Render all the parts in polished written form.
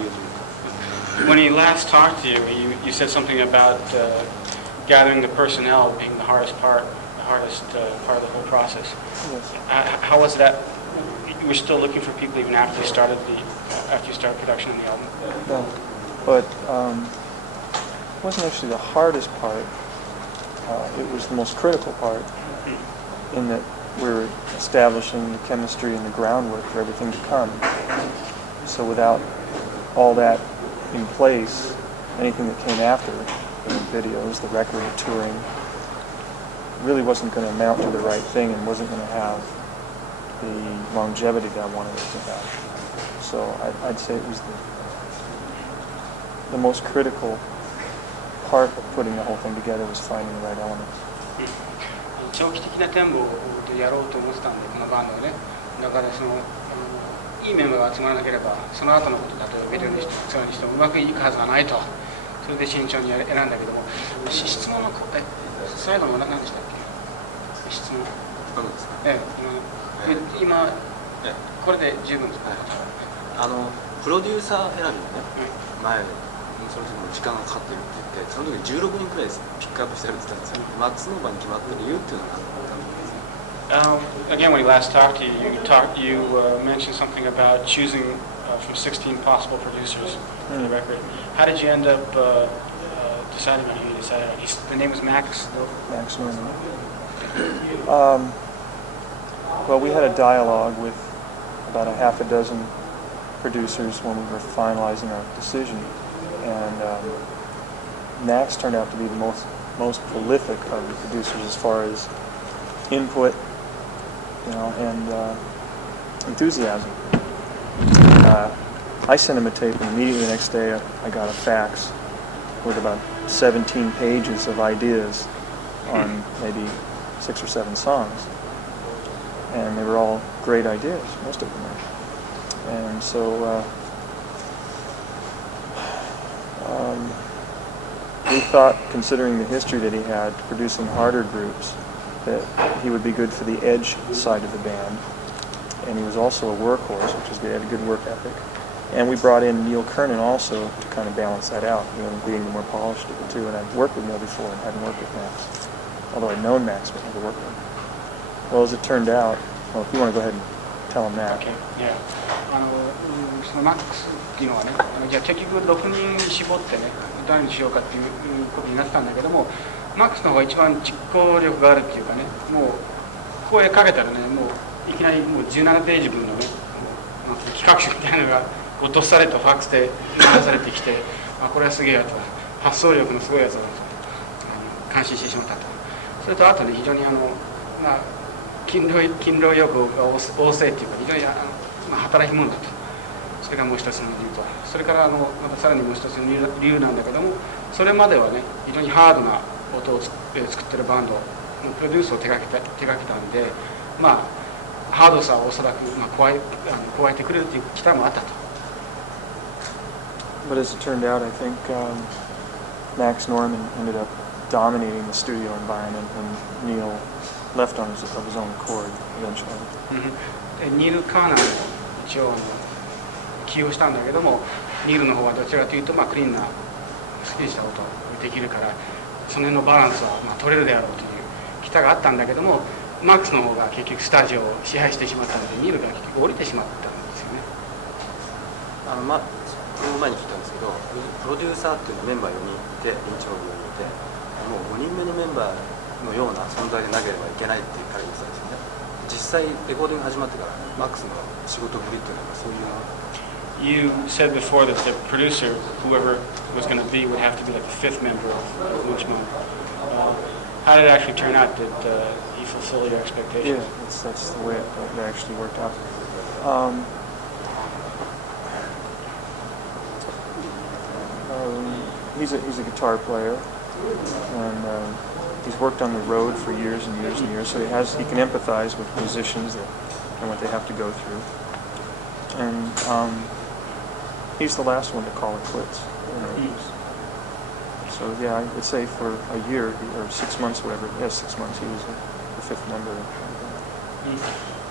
理由というか。When he last talked to you, you said something about gathering the personnel being the hardest part of the whole process. Yes. How was that? You were still looking for people even after you started production on the album? No, but it wasn't actually the hardest part. It was the most critical part, in that we're establishing the chemistry and the groundwork for everything to come. So without all that in place, anything that came after, the videos, the record, the touring, really wasn't going to amount to the right thing and wasn't going to have the longevity that I wanted it to have. So I'd say it was the most critical part of putting the whole thing together was finding the right elements. 長期的な展望でやろうと思ってたんで、このバンドをね。だからいいメンバーが集まらなければ、その後のことだとビデオにしてツアーにしてもうまくいくはずがないと。それで慎重に選んだけども、質問の最後の何でしたっけ？質問。何ですか？今これで十分ですか？プロデューサー選びのね、前その時も時間がかかってるって言って、その時16人くらいピックアップしてるって言ったんですよ。マックスノーバーに決まった理由っていうのは何だったんですか？Again, when he last talked to you, you mentioned something about choosing from 16 possible producers for the record. How did you end up deciding on who you decided on? The name was Max? Max Norman. Well, we had a dialogue with about a half a dozen producers when we were finalizing our decision, and Max turned out to be the most prolific of the producers as far as input, and enthusiasm. I sent him a tape, and immediately the next day I got a fax with about 17 pages of ideas on maybe 6 or 7 songs, and they were all great ideas, most of them were. And so we thought, considering the history that he had producing harder groups, that he would be good for the edge side of the band. And he was also a workhorse, which is good. He had a good work ethic. And we brought in Neil Kernan also to kind of balance that out, being the more polished of the two. And I'd worked with Neil before and hadn't worked with Max, although I'd known Max but never worked with him. Well, as it turned out, well, if you want to go ahead and tell him that. Okay, yeah. そのマックスっていうのはね、じゃあ結局6人絞ってね、誰にしようかっていうことになってたんだけども、マックスの方が一番実行力があるっていうかね、もう声かけたらね、もういきなりもう17ページ分のね、企画書みたいなのが落とされたファックスで流されてきて、これはすげえやつだ、発想力のすごいやつだと感心してしまったと。それとあとね、非常に勤労欲が旺盛っていうか、非常に働き者だと。それがもう一つの理由と、それからまたさらにもう一つの理由なんだけども、それまではね、非常にハードな音を作ってるバンドのプロデュースを手がけたんで、ハードさをおそらく加えてくれるという期待もあったと。But as it turned out, I think Max Norman ended up dominating the studio environment, and Neil left of his own accord eventually. ニール・カーナーも一応起用したんだけども、ニールの方はどちらかというとクリーンなスッキリした音ができるから、その辺のバランスは取れるであろうという期待があったんだけども、マックスの方が結局スタジオを支配してしまったので、ニールが結局降りてしまったんですよね。この前に聞いたんですけど、プロデューサーっていうのはメンバー4人いて、リンチモブ4人いて、もう5人目のメンバーのような存在でなければいけないって彼言ってたんですよね。実際レコーディング始まってから、マックスの仕事ぶりっていうのはそういうの。You said before that the producer, whoever it was going to be, would have to be like the fifth member of Lynch Mob. How did it actually turn out? Did he fulfill your expectations? Yeah, that's the way it actually worked out. He's a guitar player, and he's worked on the road for years and years and years, so he can empathize with musicians and what they have to go through. And he's the last one to call it quits. So yeah, I'd say for a year or 6 months, whatever. Yeah, 6 months. He was the fifth member.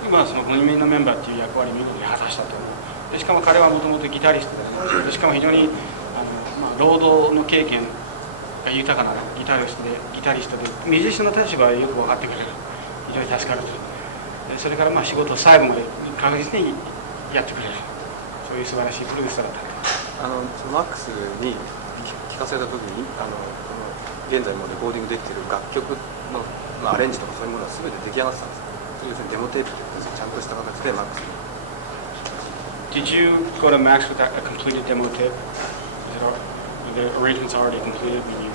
今その5人目のメンバーっていう役割を見事に果たしたと思う。でしかも彼はもともとギタリストで、でしかも非常に労働の経験が豊かなギタリストでミュージシャンの立場をよく分かってくれる、非常に助かると。それから仕事を最後まで確実にやってくれる、そういう素晴らしいプロデューサーだった。そのマックスに聴かせた時にこの現在もレコーディングできている楽曲の、アレンジとかそういうものは全て出来上がってたんですか？要するにデモテープというちゃんとした形でマックスに。Did you go to Max with a completed demo tape? The arrangements already completed when you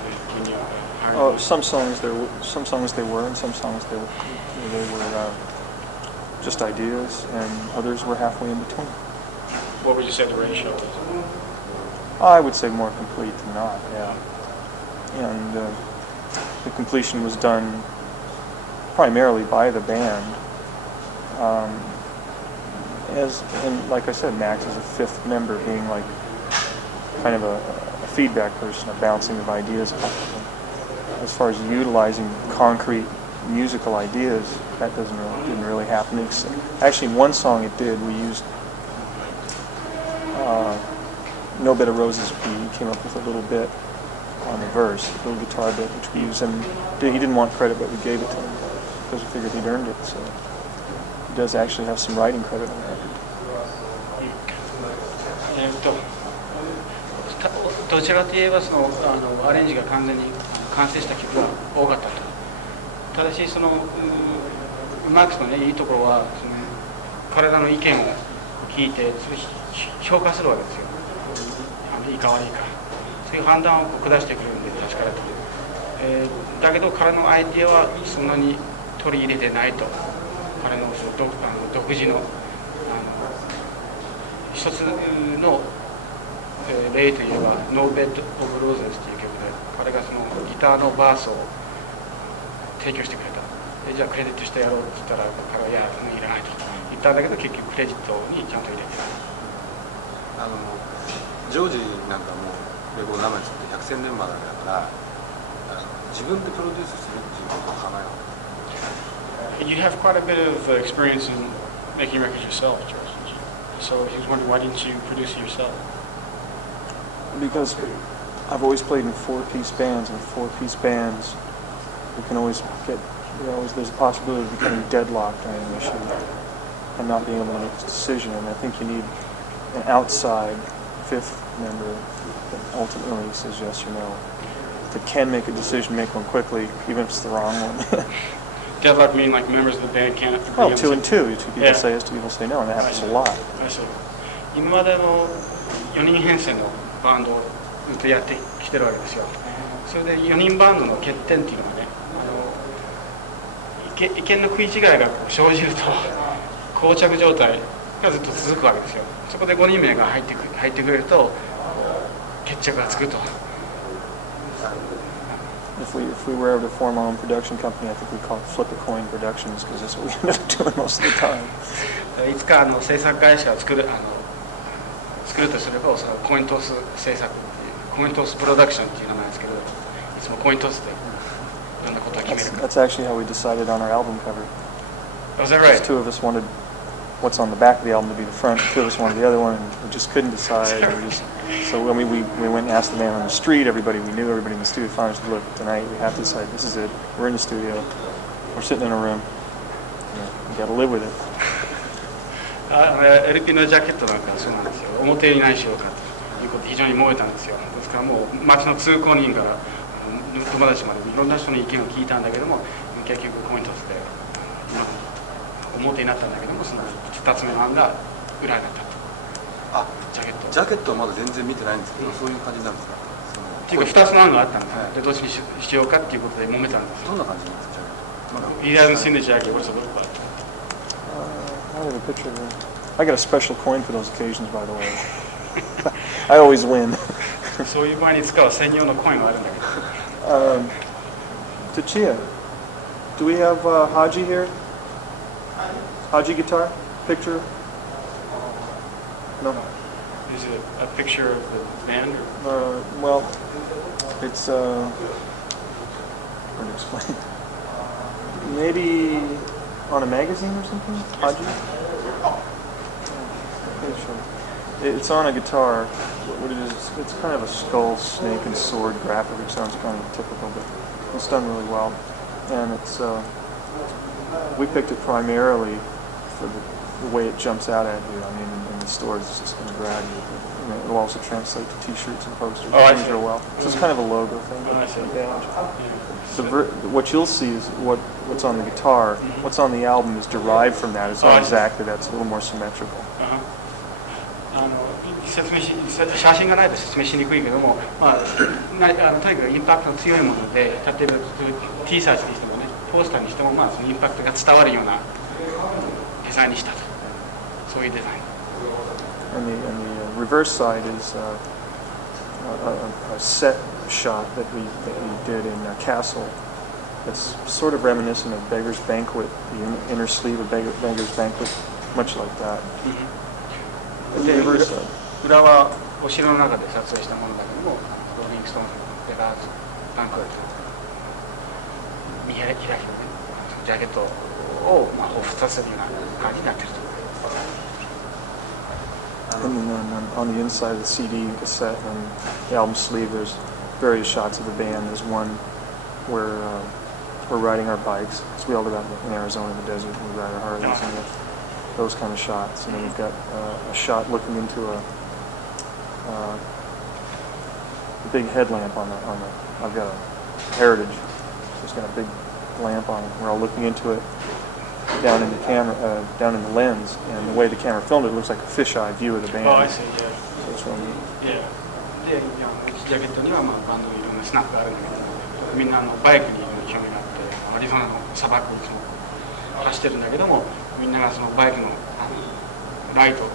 hired? Oh, some songs they were, and some songs they were just ideas, and others were halfway in between. What would you say the ratio was? I would say more complete than not. Yeah, and the completion was done primarily by the band. And like I said, Max is a fifth member, being like kind of a feedback person, a bouncing of ideas off of them. As far as utilizing concrete musical ideas, that didn't really happen. Actually, in one song it did. We used No Bed of Roses. We came up with a little bit on the verse, a little guitar bit, which we used, and he didn't want credit, but we gave it to him because we figured he'd earned it. So he does actually have some writing credit on the record. どちらかといえばアレンジが完全に完成した曲が多かったと。ただしマックスのいいところは彼らの意見を聞いてそれ評価するわけですよ。いいか悪いか、そういう判断を下してくれるんで確かだと。だけど彼のアイディアはそんなに取り入れてないと。彼の独自の一つの例といえば「No Bed of Roses」という曲で、彼がギターのバースを提供してくれた。じゃあクレジットしてやろうって言ったら彼は「いや、もういらない」と言ったんだけど、結局クレジットにちゃんと入れてる。ジョージなんかもレコード生に作って百戦錬磨だから自分でプロデュースするっていうことを考えなかった。You have quite a bit of experience in making records yourself, George. So he was wondering, why didn't you produce it yourself? Because I've always played in four-piece bands, and four-piece bands, you can always get, there's a possibility of becoming deadlocked on an issue and not being able to make a decision. And I think you need an outside fifth member that ultimately says yes or no, that can make a decision, make one quickly, even if it's the wrong one. Deadlock mean like members of the band can't agree? Oh, two and two. Two people say yes, two people say no, and that happens a lot. 今までの4人編成のバンドをずっとやってきてるわけですよ。それで4人バンドの欠点っていうのがね、意見の食い違いが生じると膠着状態がずっと続くわけですよ。そこで5人目が入ってくれると決着がつくと。If we were able to form our own production company, I think we'd call it Flip a Coin Productions, because that's what we end up doing most of the time. いつか制作会社を作るとすれば、そのコイントス制作っていうコイントスプロダクションっていう名前ですけど、いつもコイントスでいろんなことを決める。That's actually how we decided on our album cover. Was that right? Two of us wanted what's on the back of the album to be the front, two of us wanted the other one, and we just couldn't decide. So when we went and asked the man on the street, everybody we knew, everybody in the studio, finally said, look, tonight we have to decide, this is it. We're in the studio, we're sitting in a room, we got to live with it. LP のジャケットなんかそうなんですよ。表に何しようかということで非常に燃えたんですよ。ですからもう街の通行人から友達までいろんな人の意見を聞いたんだけども、結局コイントスで表になったんだけども、その2つ目の案が裏になったと。ジャケットはまだ全然見てないんですけど、そういう感じなんですか？っていうか2つの案があったんですよ。でどっちにしようかっていうことで揉めたんです。どんな感じなんですか？He hasn't seen the jacket. What's it look like? I have a picture of it. I got a special coin for those occasions, by the way. I always win. そういう場合に使う専用のコインがあるんだけど。Tachia, do we have Haji here? Haji guitar? Picture? No. Is it a picture of the band? Well, it's hard to explain. Maybe on a magazine or something? Haji? Okay, sure. It's on a guitar. what it is. It's kind of a skull, snake, and sword graphic, which sounds kind of typical, but it's done really well. And it's we picked it primarily for the way it jumps out at you. I mean, in the stores, it's just going to grab you. I mean, it'll also translate to T-shirts and posters. Oh, I things see. are well. So it's kind of a logo thing. Oh, I see. What you'll see is what's on the guitar. What's on the album is derived from that. It's Oh, I not see. exactly that. It's a little more symmetrical. 写真がないと説明しにくいけども、とにかくインパクトが強いもので、例えば T シャツにしてもね、ポスターにしても、そのインパクトが伝わるようなデザインにしたと、そういうデザイン。And the reverse side is a set shot that we did in a castle. That's sort of reminiscent of Beggar's Banquet, the inner sleeve of Beggar's Banquet, much like that. And the reverse side. 裏はお城の中で撮影したものだけども、ローリングストーンズ、ベガーズ、バンクエット、見開きのね、ジャケットを彷彿させるような感じになっていると。And then on the inside of the CD cassette and the album sleeve, there's various shots of the band. There's one where we're riding our bikes. So we all live out in Arizona in the desert. We ride our Harleys and those kind of shots. And then we've got a shot looking into a big headlamp on the. I've got a Heritage. It's got a big lamp on it. We're all looking into it down in the camera, down in the lens, and the way the camera filmed it, looks like a fisheye view of the band. Oh, I see. Yeah. So it's real neat. Yeah. で、ジャケットにはバンドのいろんなスナップがあるんだけど、みんなバイクに興味があって、アリゾナの砂漠をいつも走ってるんだけども、みんながそのバイクのライト、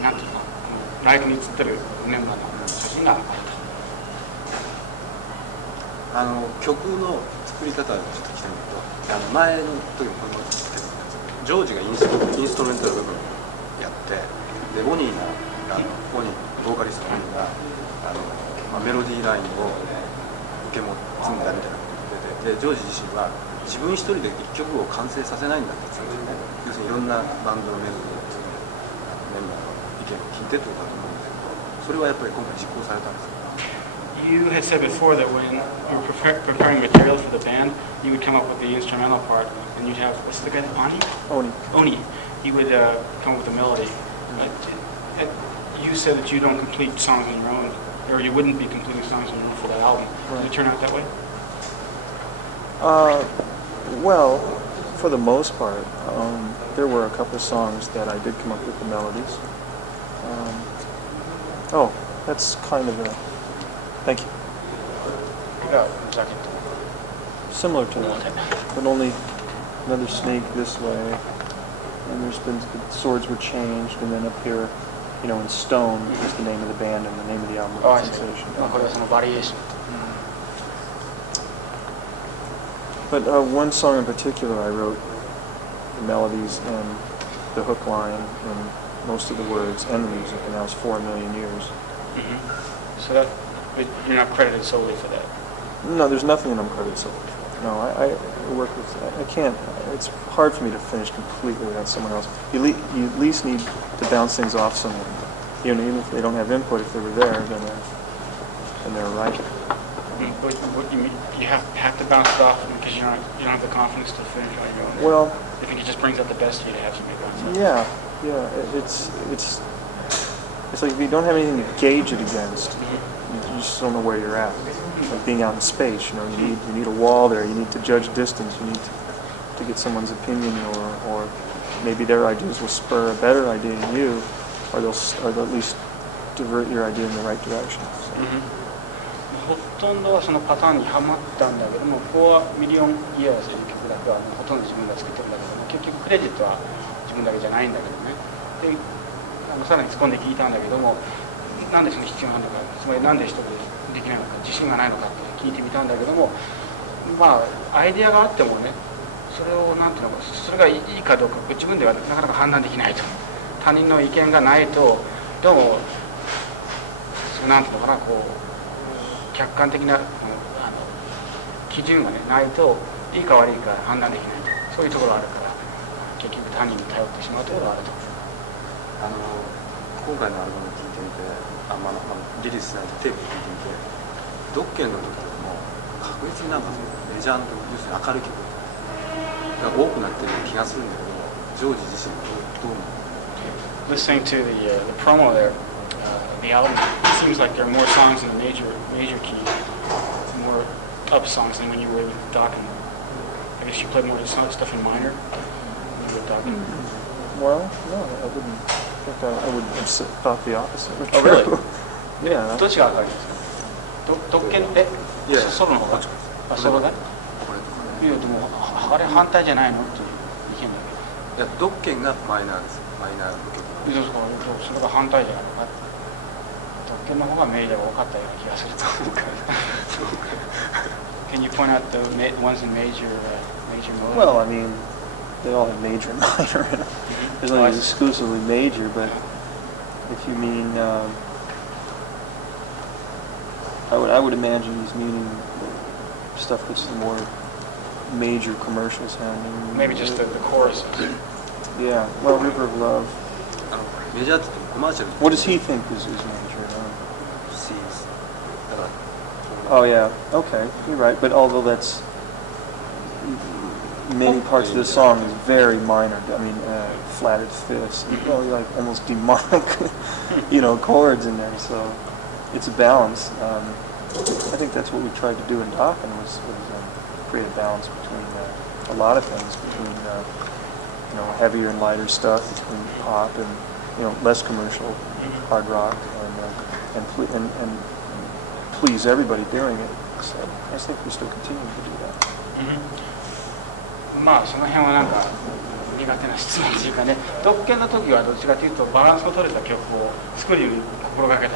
なんていうか、ライトに映ってるメンバーの写真があると。曲の作り方をちょっと聞きたいんだけど、前の時もこれもジョージがインストメンタル部分をやって、でボニーボーカリストのボニーがメロディーラインを受け持つんだみたいなことで、ジョージ自身は自分一人で一曲を完成させないんだって言ってたんですよね。要するにいろんなバンドのメンバーの意見を聞いてってことだと思うんだけど、それはやっぱり今回実行されたんですか？ You had said before that when you were preparing material for the band, you would come up with the instrumental part, and you'd have, what's the guy, Oni? He would come up with the melody. You said that you don't complete songs on your own, or you wouldn't be completing songs on your own for that album. Did it turn out that way? Well, for the most part, there were a couple of songs that I did come up with the melodies. That's kind of a... Thank you. Similar to that, but only another snake this way, and there's been the swords were changed, and then up here, in stone is the name of the band and the name of the album. Oh, I see. Variation. But one song in particular, I wrote the melodies and the hook line and most of the words and the music, and that was 4 million years. So that. But you're not credited solely for that? No, there's nothing that I'm credited solely for. No, I work with... I can't... It's hard for me to finish completely without someone else. You at least need to bounce things off someone. Even if they don't have input, if they were there, then they're right. What you mean? You have to bounce it off because you don't have the confidence to finish on your own? Well... You think it just brings out the best of you to have somebody bounce off? Yeah. It's like if you don't have anything to gauge it against, you just don't know where you're at. Like being out in space, you need a wall there. You need to judge distance. You need to get someone's opinion, or maybe their ideas will spur a better idea in you, or they'll at least divert your idea in the right direction. So. ほとんどはそのパターンにはまったんだけども、4 million years という曲だけはほとんど自分が作ってるんだけども、結局クレジットは自分だけじゃないんだけどね。で、さらに突っ込んで聞いたんだけども、なんでその必要なのか、つまりなんで一人でできないのか、自信がないのかって聞いてみたんだけども、アイデアがあってもね、それをなんていうのか、それがいいかどうか自分ではなかなか判断できないと。他人の意見がないと、どうもなんていうのかな、客観的な基準がねないと、いいか悪いか判断できないと、そういうところがあるから、結局他人に頼ってしまうところがあると。今回のアルバムを聴いてみて、リリースされたテープを聴いてみて、ドッケンの時よりも確実になんかそのメジャーの要するに明るい曲が多くなってる気がするんだけど、ジョージ自身はどう思う？ Listening to the promo there, the album, it seems like there are more songs in the major key, more up songs than when you were with Dokken. I guess you played more stuff in minor when you were with Dokken. Well, no, I wouldn't think I would have thought the opposite. Oh, really? Yeah. どっちが明るいですか？ドッケンってソロの方が？あ、ソロで？いやでもあれ反対じゃないのっていう意見だけど。いや、ドッケンがマイナーです。マイナーの曲。それが反対じゃないのか。ドッケンの方がメジャーが多かったような気がすると思うから。Can you point out the ones in major mode? Well, I mean, they all have major and minor in them. There's not exclusively major, but if you mean, I would imagine he's meaning stuff that's the more major commercial sounding. Maybe just the choruses. Yeah, well, River of Love. メジャーって言ってもコマーシャル。 What does he think is major? Seas だから。Oh yeah, okay, you're right. But although that's many parts of the song is very minor. I mean, flatted fifths, well, like almost demonic, chords in there. So it's a balance. I think that's what we tried to do in Dokken was create a balance between a lot of things, between heavier and lighter stuff, between pop and less commercial hard rock, and please everybody doing it. So I think we still continue to do that. まあその辺はなんか苦手な質問というかね、ドッケンの時はどっちかというとバランスの取れた曲を作るように心がけた。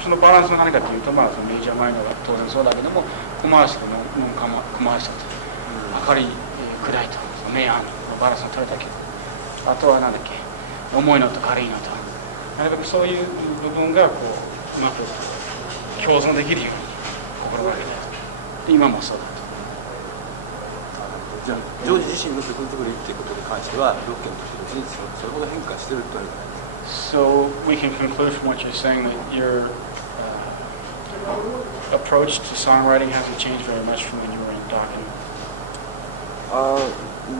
そのバランスが何かというと、まあそのメジャーマイナーが当然そうだけども、コマーシャルのコマーシャルと明るい暗いと明暗のバランスの取れた曲。あとはなんだっけ、重いのと軽いのと、なるべくそういう部分がこううまく共存できるように心がけたいと。今もそうだと。じゃあジョージ自身の曲作りっていうことに関してはドッケンとして別にそれほど変化してるってわけじゃないですか。So we can conclude from what you're saying that your approach to songwriting hasn't changed very much from when you were in Dokken.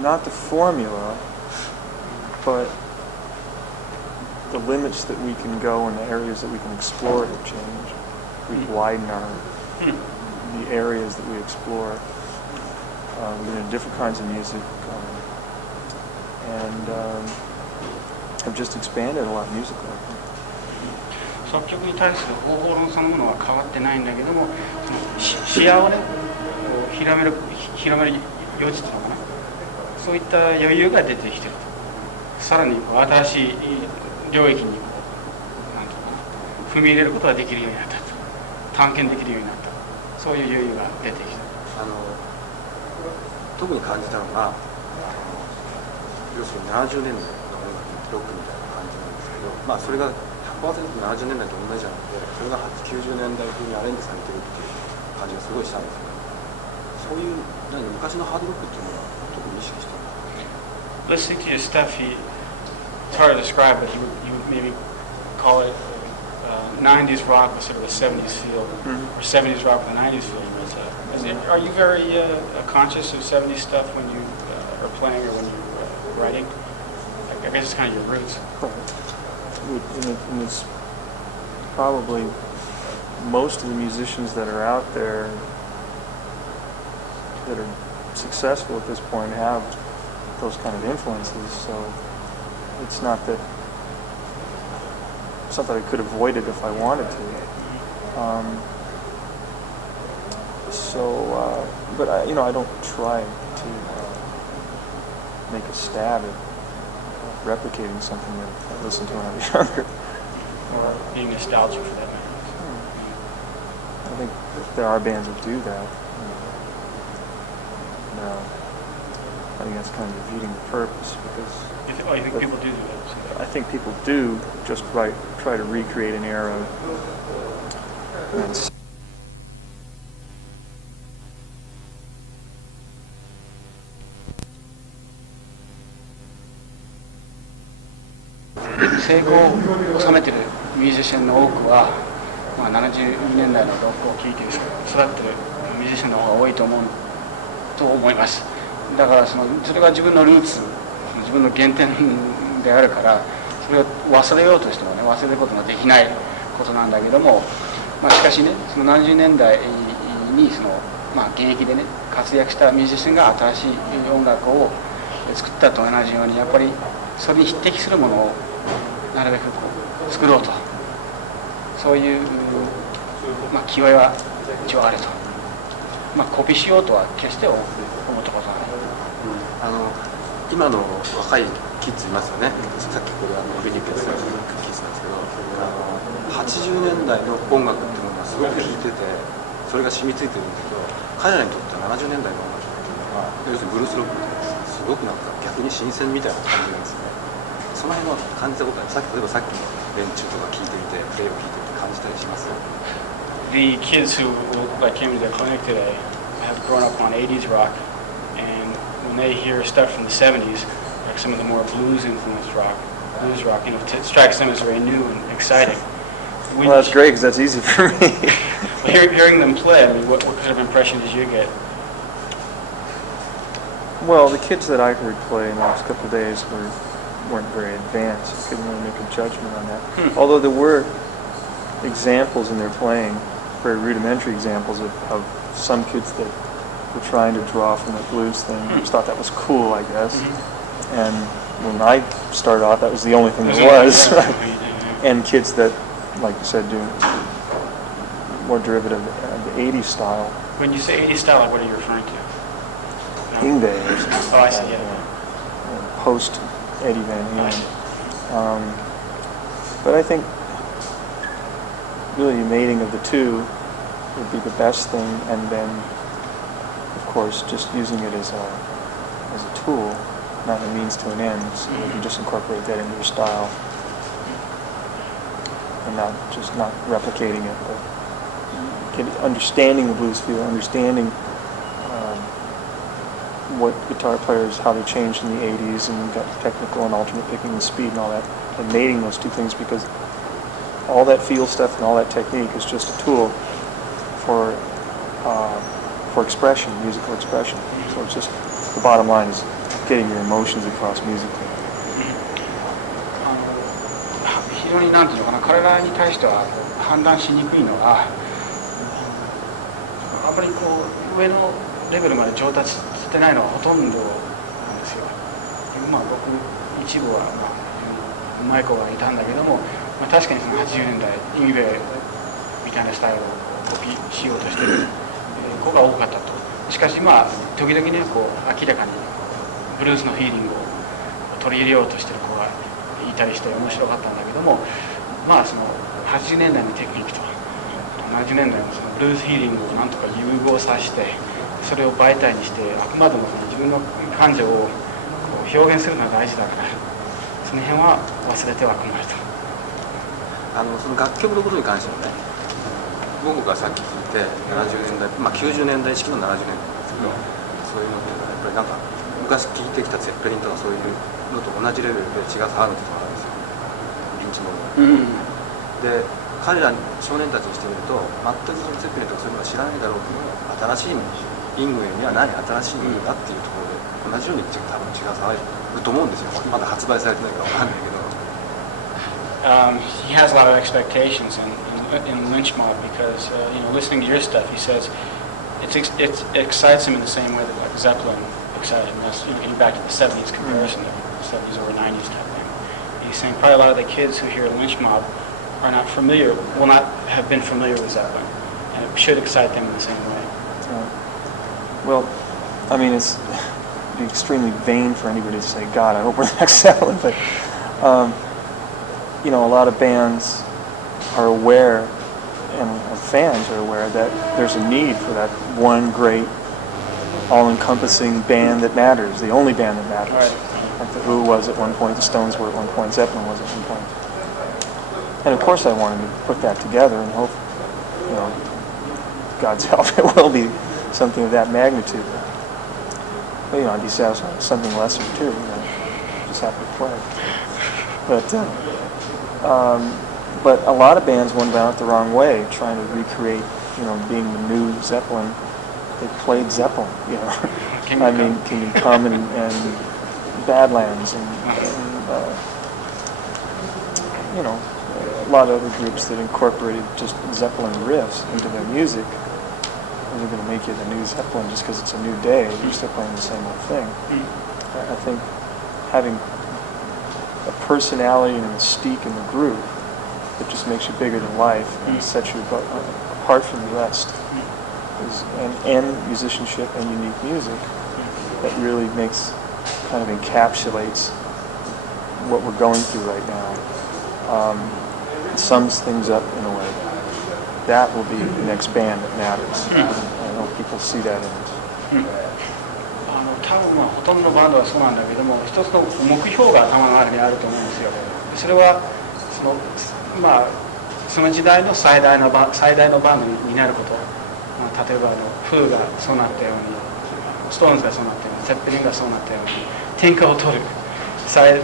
Not the formula, but the limits that we can go and the areas that we can explore have changed. We've widened the areas that we explore. We're doing different kinds of music, and have just expanded a lot musically. 作曲に対する方法論そのものは変わってないんだけども、視野をね、広める余地っていうのかな、そういった余裕が出てきてると。さらに新しい領域になんていうかな、踏み入れることができるようになったと、探検できるようになった、そういう余裕が出てきた。特に感じたのが、要するに70年代の音楽ロックみたいな感じなんですけど、まあそれが 100% 70年代と同じじゃなくて、それが90年代風にアレンジされてるっていう感じがすごいしたんですけど、そういう昔のハードロックっていうのは特に意識してる。Listening to your stuff, it's hard to describe, but you would maybe call it 90s rock with sort of a 70s feel, or 70s rock with a 90s feel. Are you very conscious of 70s stuff when you are playing or when you're writing? I guess it's kind of your roots. And it's probably most of the musicians that are out there that are successful at this point have those kind of influences. So it's not that I could avoid it if I wanted to. But I don't try to make a stab at replicating something that I listened to when I was younger. Or being nostalgic for that matter. I think there are bands that do that. I think that's kind of defeating the purpose because. You think people do that? I think people do just try to recreate an era. And 成功を収めてるミュージシャンの多くは、70年代のロックを聴いて育ってるミュージシャンの方が多いと思います。だからそれが自分のルーツ、自分の原点であるから、それを忘れようとしてもね、忘れることができないことなんだけども、しかしね、その70年代に現役でね活躍したミュージシャンが新しい音楽を作ったと同じように、やっぱりそれに匹敵するものをなるべく作ろうと、そういう気概は一応あると。コピーしようとは決して思ったことはない。今の若いキッズいますよね。さっきこれビリー・ペスのキッズなんですけど、80年代の音楽っていうのがすごく聴いてて、それが染みついてるんだけど、彼らにとっては70年代の音楽っていうのは、要するにブルースロックってすごく逆に新鮮みたいな感じなんですよね。その辺は感じたことある。例えばさっきの連中とか聴いてみて、例を聴いてみて感じたりします？ The kids who came to the clinic today have grown up on 80s rock, and when they hear stuff from the 70s, like some of the more blues-influenced blues rock, it strikes them as very new and exciting. Well, that's great because that's easy for me. Hearing them play, I mean, what kind of impression did you get? Well, the kids that I heard play in the last couple of days weren't very advanced. I couldn't really make a judgment on that. Although there were examples in their playing, very rudimentary examples of some kids that were trying to draw from the blues thing. I just thought that was cool, I guess. And when I started off, that was the only thing there was. And kids that, like you said, doing more derivative of the 80s style. When you say 80s style, what are you referring to? King Day or something. Oh, I see, yeah. Post Eddie Van Halen. But I think really the mating of the two would be the best thing, and then of course just using it as a tool, not a means to an end, so you can just incorporate that into your style and not replicating it, but understanding the blues feel, understanding what guitar players, how they changed in the 80s, and got technical and alternate picking and speed and all that, and mating those two things, because all that feel stuff and all that technique is just a tool for expression, musical expression. So it's just, the bottom line is getting your emotions across musically. 非常になんていうのかな、彼らに対しては判断しにくいのは、あまり上のレベルまで上達してないのはほとんどなんですよ。僕一部はうまい子がいたんだけども、確かにその80年代インベみたいなスタイルをコピーしようとしている子が多かったと。しかし時々ね明らかにブルースのフィーリングを取り入れようとしている子がいたりして面白かったんだけども、その80年代のテクニックと70年代のそのブルースフィーリングをなんとか融合させて、それを媒体にしてあくまでも自分の感情を表現するのが大事だから、その辺は忘れては困ると。その楽曲のことに関してはね、僕がさっき聞いて70年代、90年代式の70年代なんですけど、そういうのってやっぱり昔聴いてきたゼッペリンとかそういうのと同じレベルで血が騒ぐっていうのがあるんですよ、リンチモブで。彼ら少年たちにしてみると全くそのゼッペリンとかそういうのは知らないだろうけど、新しいイングウェイには何新しいものだっていうところで同じように多分血が騒いでると思うんですよ。まだ発売されてないから分かんないけど。He has a lot of expectations in Lynch Mob because listening to your stuff, he says it excites him in the same way that like Zeppelin excited him. That's getting back to the 70s comparison, the 70s over 90s type thing. He's saying probably a lot of the kids who hear Lynch Mob are not familiar, will not have been familiar with Zeppelin, and it should excite them in the same way. Well, I mean, it'd be extremely vain for anybody to say, God, I hope we're the next Zeppelin, but a lot of bands are aware, and fans are aware, that there's a need for that one great, all-encompassing band that matters, the only band that matters. Right. Like the Who was at one point, the Stones were at one point, Zeppelin was at one point. And of course I wanted to put that together and hope, God's help, it will be something of that magnitude. But, I'd be satisfied with something lesser too, just happy to play. But, But a lot of bands went about it the wrong way, trying to recreate, being the new Zeppelin. They played Zeppelin, I mean, Can You Come and Badlands and a lot of other groups that incorporated just Zeppelin riffs into their music. They're going to make you the new Zeppelin just because it's a new day. You're still playing the same old thing. I think having a personality and a mystique in the group that just makes you bigger than life and sets you apart from the rest and musicianship and unique music that really kind of encapsulates what we're going through right now. Sums things up in a way. That will be the next band that matters. I know people see that in it. 多分ほとんどのバンドはそうなんだけども、一つの目標が頭の中にあると思うんですよ。それはその時代の最大のバンドになること。例えばフーがそうなったように、ストーンズがそうなったように、セッペリンがそうなったように、天下を取る、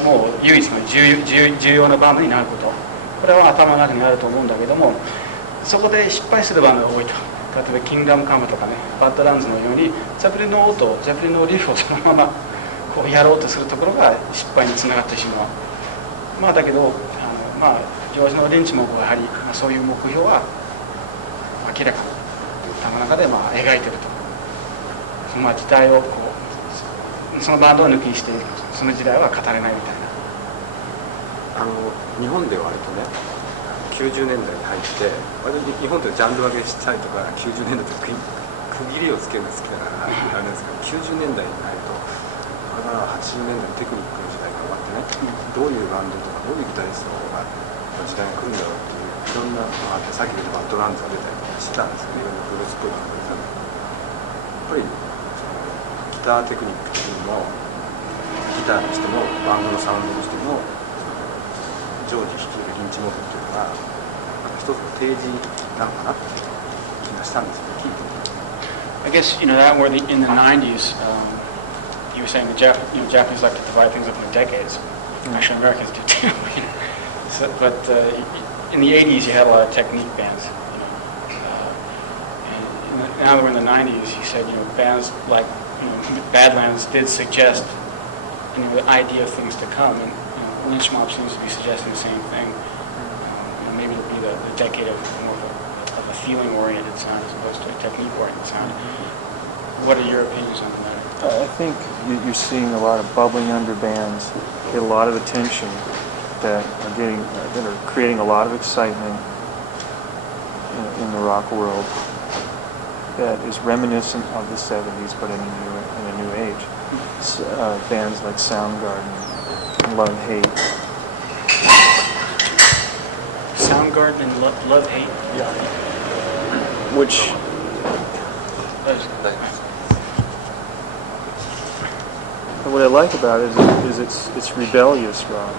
もう唯一の重要なバンドになること。これは頭の中にあると思うんだけども、そこで失敗するバンドが多いと。例えばキングダムカムとかね、バッドランズのようにゼッペリンの音、ゼッペリンのリフをそのままこうやろうとするところが失敗につながってしまう。だけどジョージのリンチもやはり、そういう目標は明らかに頭の中で描いてると。時代をそのバンドを抜きにしている、その時代は語れないみたいな。日本で割とね、90年代に入って割と日本でジャンル分けしたりとか90年代と区切りをつけるの好きだからあれなんですけど、90年代に入るとこれから80年代のテクニックの時代が終わってね、どういうバンドとかどういうギタリストが時代が来るんだろうっていういろんなのがあって、さっき言ったバッドランズが出たりとかしてたんですけど、いろんなブルースっぽいバンドが出たんで、やっぱりギターテクニック的にもギターにしてもバンドのサウンドにしてもジョージ率いるリンチモブっていうのが一つの提示なのかなって気がしたんですよね、聞いてみて。I guess that were in the 90s. You were saying the Japanese like to divide things up into decades. Actually, Americans do too. But in the 80s, you had a lot of technique bands. And now that we're in the 90s, you said bands like Badlands did suggest the idea of things to come, and Lynch Mob seems to be suggesting the same thing. Maybe it'll be the decade of more of a feeling-oriented sound as opposed to a technique-oriented sound. What are your opinions on that? I think you're seeing a lot of bubbling under bands get a lot of attention that are creating a lot of excitement in the rock world that is reminiscent of the 70s, but in a new age. Bands like Soundgarden, Love Hate. Soundgarden and Love Hate? Yeah. Which... What I like about it is it's rebellious rock.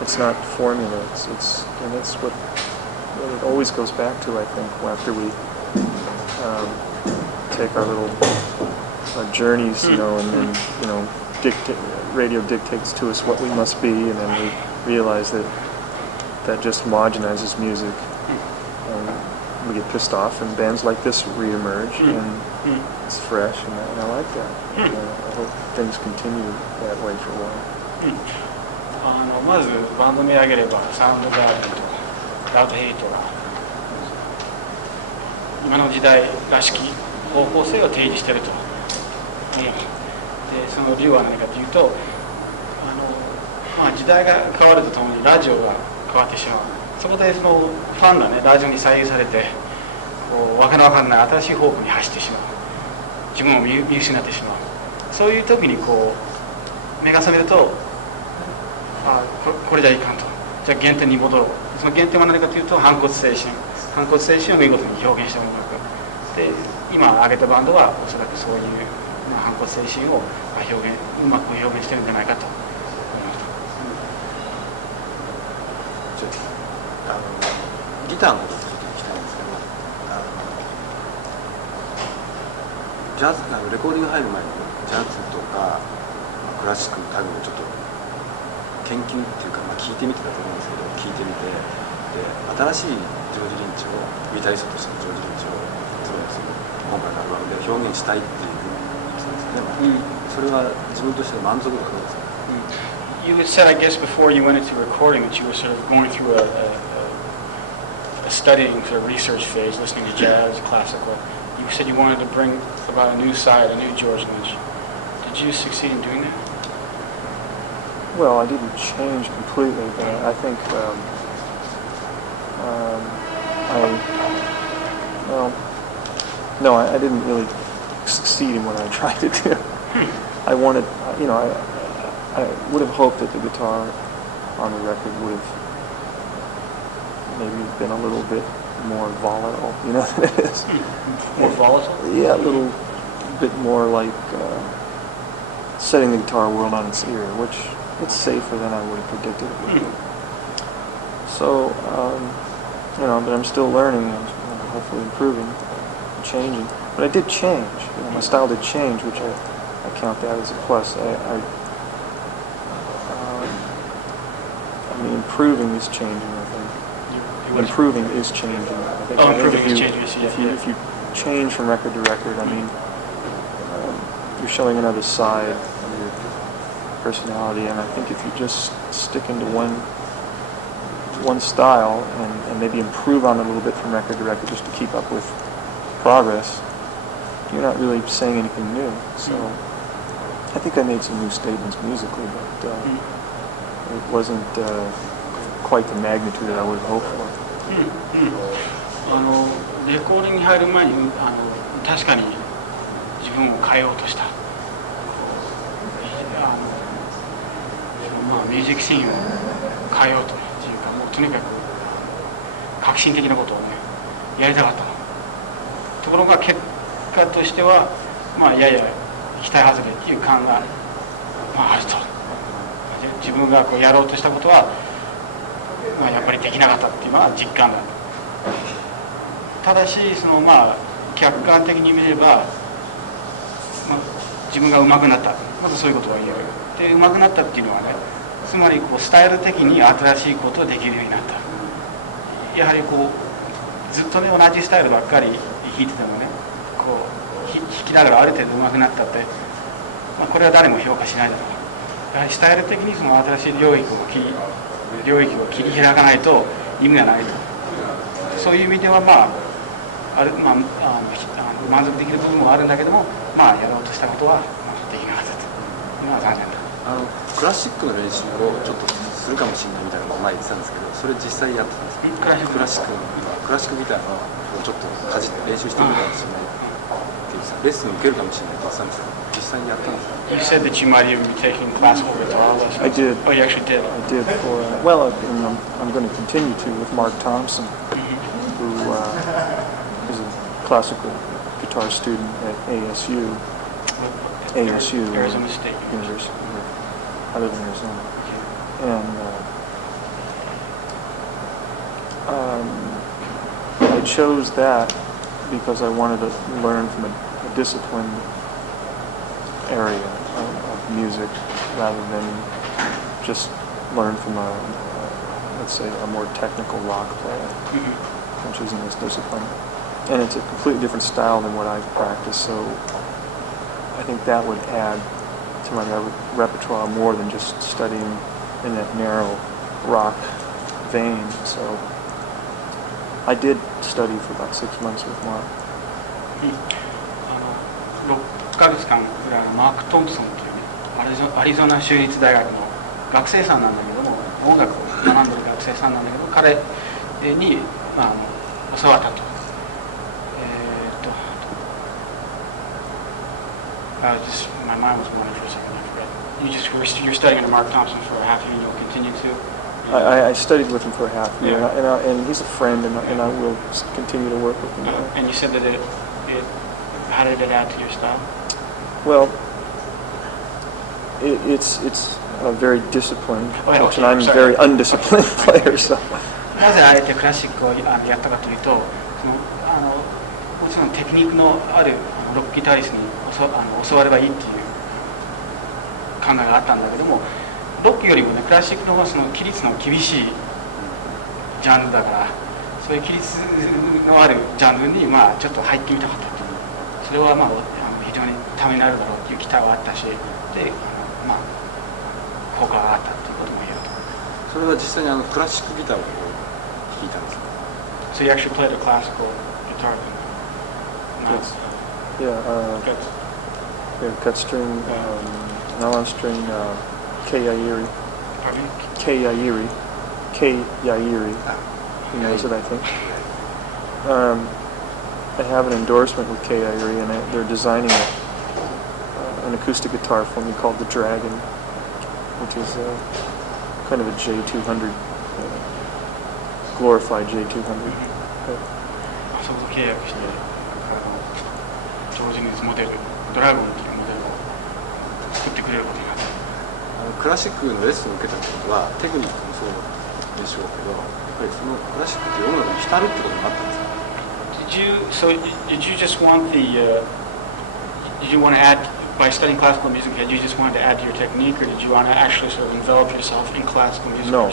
It's not formula. And that's what it always goes back to, I think, after we take our little journeys, and then radio dictates to us what we must be, and then we realize that just homogenizes music, and we get pissed off, and bands like this reemerge, and it's fresh, and I like that. I hope things continue that way for a while. まずバンド見上げればサウンドガーデンとラブヘイトが今の時代らしき方向性を提示していると。でその理由は何かというと時代が変わるとともにラジオが変わってしまう。そこでそのファンがねラジオに左右されてわけのわかんない新しい方向に走ってしまう。自分を見失ってしまう。そういう時に目が覚めるとこれじゃいかんと。じゃあ原点に戻ろう。その原点は何かというと反骨精神を見事に表現した音楽で、今挙げたバンドはおそらくそういう反骨精神をうまく表現してるんじゃないかと思いました。ギターのことをちょっと聞きたいんですけど、ジャズレコーディング入る前にジャズとかクラシックの類をちょっと研究っていうか、聞いてみてたと思うんですけど、聞いてみて新しいジョージ・リンチをギタリストとしてのジョージ・リンチを今回のアルバムで表現したいっていうふうに言ってたんですよね、それは自分としての満足度がどうですか？You had said, I guess, before you went into recording that you were sort of going through a studying sort of research phase, listening to jazz, classical. You said you wanted to bring about a new side, a new George Lynch. Did you succeed in doing that? Well, I didn't change completely, but I think I didn't really succeed in what I tried to do. I wanted, I would have hoped that the guitar on the record would have maybe been a little bit more volatile, than it is. More volatile? Yeah, a little bit more like setting the guitar world on its ear, which it's safer than I would have predicted it would be. So, but I'm still learning, and hopefully improving, changing. But I did change. My style did change, which I count that as a plus. Improving is changing, I think. Improving is changing. I think improving is changing. If you change from record to record, you're showing another side of your personality, and I think if you just stick into one style and maybe improve on it a little bit from record to record just to keep up with progress, you're not really saying anything new. So I think I made some new statements musically, but it wasn't quite the magnitude that I would have hoped for. レコーディングに入る前に確かに自分を変えようとした。ミュージックシーンを変えようというか、もうとにかく革新的なことをねやりたかったの。ところが結果としてはやや期待外れっていう感があると。自分がやろうとしたことはやっぱりできなかったっていうのは実感だ。ただし客観的に見れば、自分が上手くなった、まずそういうことが言える。で上手くなったっていうのはね、つまりスタイル的に新しいことをできるようになった。やはりずっとね同じスタイルばっかり弾いててもね、弾きながらある程度上手くなったって、これは誰も評価しないだろう。やはりスタイル的に新しい領域を切り開かないと意味がないと。そういう意味では満足できる部分もあるんだけども、やろうとしたことはできなかったというのは残念だ。クラシックの練習をちょっとするかもしれないみたいなのを前言ってたんですけど、それ実際やってたんですか？クラシックみたいなのをちょっと練習してみるかもしれないっていうレッスンを受けるかもしれないって言ってたんですけど、実際にやったんですか？ You said that you might even be taking classical guitar lessons. I did. Oh, you actually did. I did for I'm going to continue to with Mark Thompson, who is a classical guitar student at ASU, Arizona State University. I live in Arizona, and I chose that because I wanted to learn from a disciplined area of music rather than just learn from let's say a more technical rock player, which isn't as disciplined. And it's a completely different style than what I practice, so I think that would add to my repertoire more than just studying in that narrow rock vein. So I did study for about 6 months with Mark. 6ヶ月間ぐらいマーク・トンプソンというね、アリゾナ州立大学の学生さんなんだけども、音楽を学んでる学生さんなんだけど、彼に、教わったと。My mind was wandering for a second. I forgot. You're studying under Mark Thompson for a half year, and you'll continue to. I studied with him for a half year, and he's a friend, and I will continue to work with him. And you said that how did it add to your style? Well, it's very disciplined, and I'm a very undisciplined player, so. なぜあえてクラシックをやったかというと、もちろんテクニックのあるロックギタリストに教わればいいっていう考えがあったんだけども、ロックよりもねクラシックの方がその規律の厳しいジャンルだから、そういう規律のあるジャンルにまあちょっと入ってみたかったという、それはまあ非常にためになるだろうという期待はあったし、でまあ効果があったということも言えると。それは実際にクラシックギターを弾いたんですか？ So you actually played a classical guitar then? Yes. Yeah. Good. Yeah, cut string, nylon string, K Yairi. Pardon me? K Yairi. K Yairi. He knows it, I think. I have an endorsement with K Yairi, and they're designing an acoustic guitar for me called the Dragon, which is kind of a J200, glorified J200. そこと契約してジョージニーズモデルドラゴンというモデルを作ってくれることになった。クラシックのレッスンを受けたことはテクニックもそうでしょうけど、やっぱりそのクラシックっていう音楽に浸るってこともあったんですか？ Did you just want did you want to add, by studying classical music, did you just want to add to your technique, or did you want to actually sort of envelop yourself in classical music? No.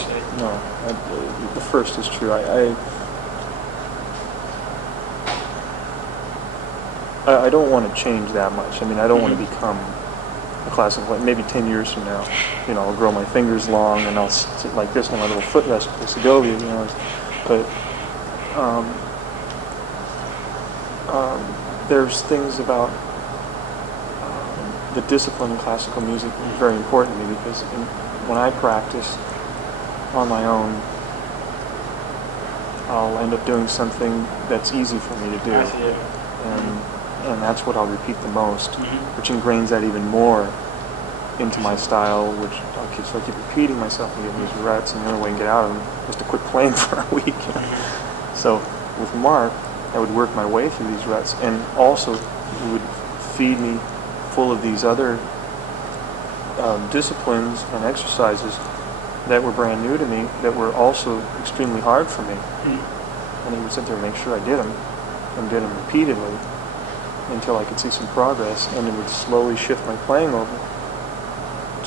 The first is true. I don't want to change that much. I mean, I don't want to become a classical player. Maybe 10 years from now, I'll grow my fingers long and I'll sit like this on my little footrest with the Segovia, But there's things about the discipline in classical music is very important to me, because when I practice on my own, I'll end up doing something that's easy for me to do. I see it. And that's what I'll repeat the most, which ingrains that even more into my style, which so I keep repeating myself and getting these ruts, and the only way I can get out of them is to quit playing for a week. So with Mark, I would work my way through these ruts, and also it would feed me full of these other disciplines and exercises that were brand new to me, that were also extremely hard for me. And he would sit there and make sure I did them, and did them repeatedly until I could see some progress, and it would slowly shift my playing over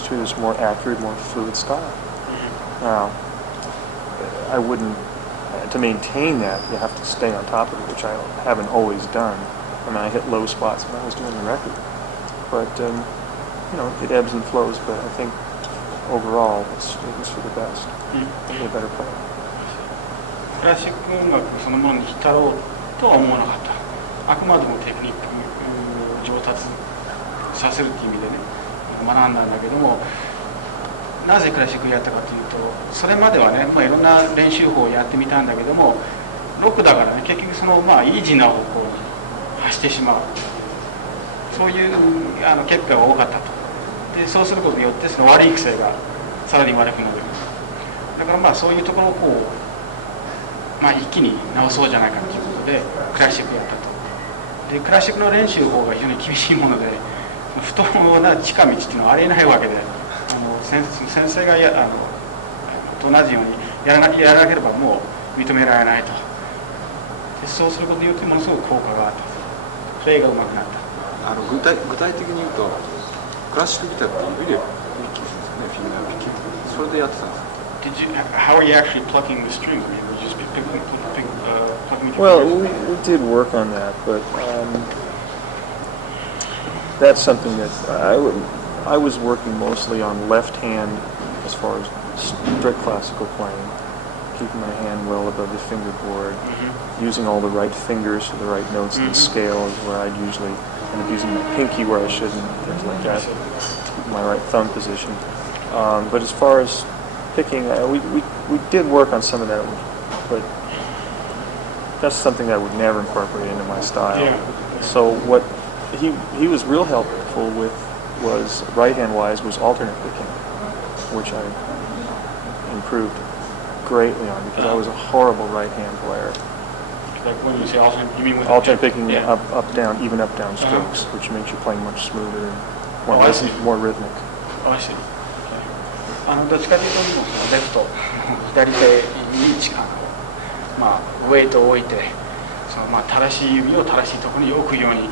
to this more accurate, more fluid style. Now, I wouldn't, to maintain that, you have to stay on top of it, which I haven't always done. I mean, I hit low spots when I was doing the record. But, it ebbs and flows, but I think overall it was for the best. Be a better player. クラシック音楽そのものに浸ろうとは思わなかった。あくまでもテクニック上達させるっていう意味でね学んだんだけども、なぜクラシックをやったかというと、それまではね、いろんな練習法をやってみたんだけども、ロックだからね、結局イージーな方向に走ってしまう、そういう結果が多かったと。でそうすることによってその悪い癖がさらに悪くなる。だからそういうところを一気に直そうじゃないかということでクラシックをやったと。でクラシックの練習法が非常に厳しいもので、不当な近道っていうのはありえないわけで、先生がと同じようにやらなければもう認められないと。でそうすることによってものすごく効果があった。プレイが上手くなった。具体的に言うとクラシックギターって指でピッキングするんですよね、フィンガーピッキング。それでやってたんですか？ How are you actually plucking the string? I mean, would you just be plucking Well, we did work on that, but that's something that I was working mostly on left hand as far as strict classical playing, keeping my hand well above the fingerboard, using all the right fingers for the right notes in the scale is where I'd usually end up using my pinky where I shouldn't, things like that, keeping my right thumb position. But as far as picking, we did work on some of that, but that's something I would never incorporate into my style. Yeah. So what he was real helpful with was right-hand wise was alternate picking, which I improved greatly on because I was a horrible right-hand player. Like when you say alternate, you mean with alternate picking, yeah. up down, even up down strokes, which makes your playing much smoother and more rhythmic. Oh, I see. どっちかというとレフト左手にウェイトを置いて正しい指を正しいところに置くように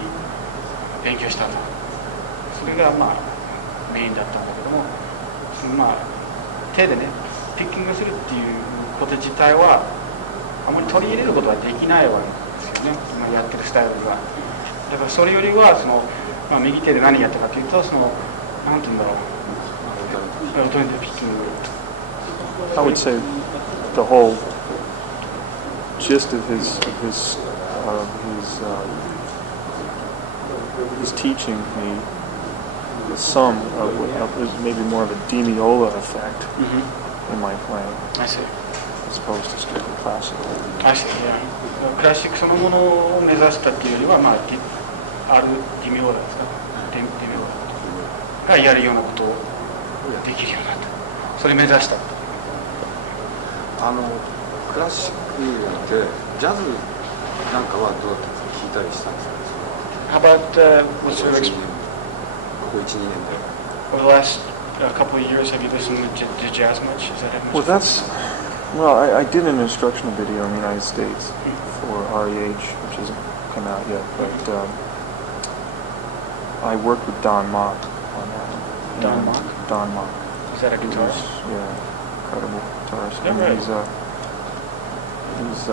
勉強したと。それがメインだったんだけども、手でねピッキングするっていうこと自体はあまり取り入れることはできないわけですよね、今やってるスタイルでは。だからそれよりは右手で何やったかというとなんていうんだろう、オルタネティブピッキング。I would say the whole gist of his teaching me some of what is maybe more of a demiola effect in my playing, I see. as opposed to strictly classical. I see, yeah. クラシックそのものを目指したっていうよりは、あるディミオーラですか、ディミオーラがやるようなことをできるようになった。それ目指した。クラシックでジャズなんかはどうだったんですか、弾いたりしたんですか。How about what's your experience? ここ1、2年で。Over the last couple of years, have you listened to jazz much? Is that Well, I did an instructional video in the United States for REH, which hasn't come out yet, but I worked with Don Mock on that one. Don Mock? Don Mock. Is that a guitarist? Yeah, incredible guitarist. Yeah, right. He's